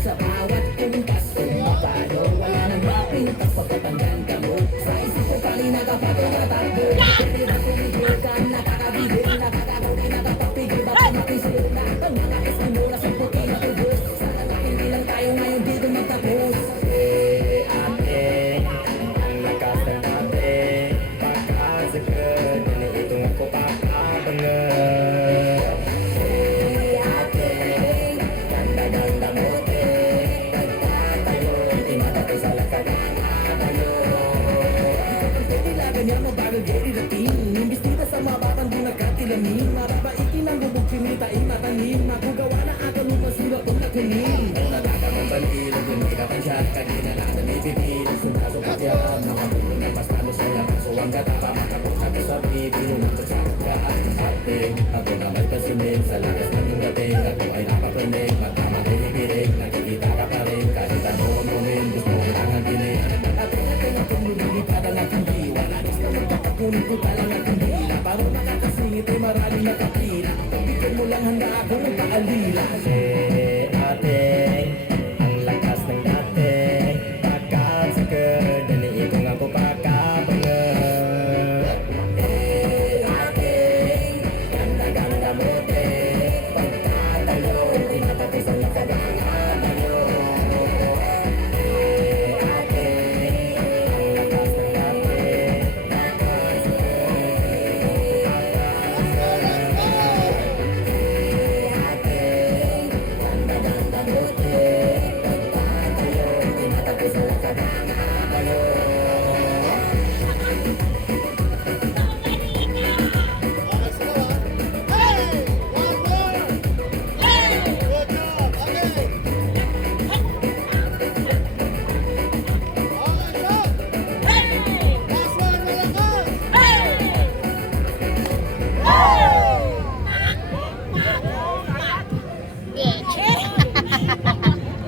Sa bawat kumpas pumapalo, wala nang mapintas pagkatanggan ka mo. Sa isip ko kanina kapag tumatakbo, kanina kumigil ka, nakakabigil, nakakagawin, nakapapigil, bakit makisil na ang mga estimula sa puti na tubos. Sana na hindi lang tayo ngayon dito magtapos. Ate, ang lakas ng ate, pagkasagad, ito ako papabangan. Kanya mabagal geri dating imbis dito sa mga batang di nagkatilamin marabaikin ang bubog kinitain matanim magugawa na aga lumasura kung nakunin nalagang ang balilog yung nagkapan siya kanina lang na nipipilin sumasok at yan nakatulong ng mas talo sa'yo so ang katapa makapot na kasabi pinunang sa sakaan ating ako na magpasimin sa lakas ng yung dating ako ay napapanig magtamang pinipilig nakikita ka pa rin kahit ano umunin gusto mo lang ang dinig ating akong lumilipad ang aking diwa kunin ko talang at kandila para makakasingit ay maraming nakapila. Pagbitin mo lang handa akong magpaalila.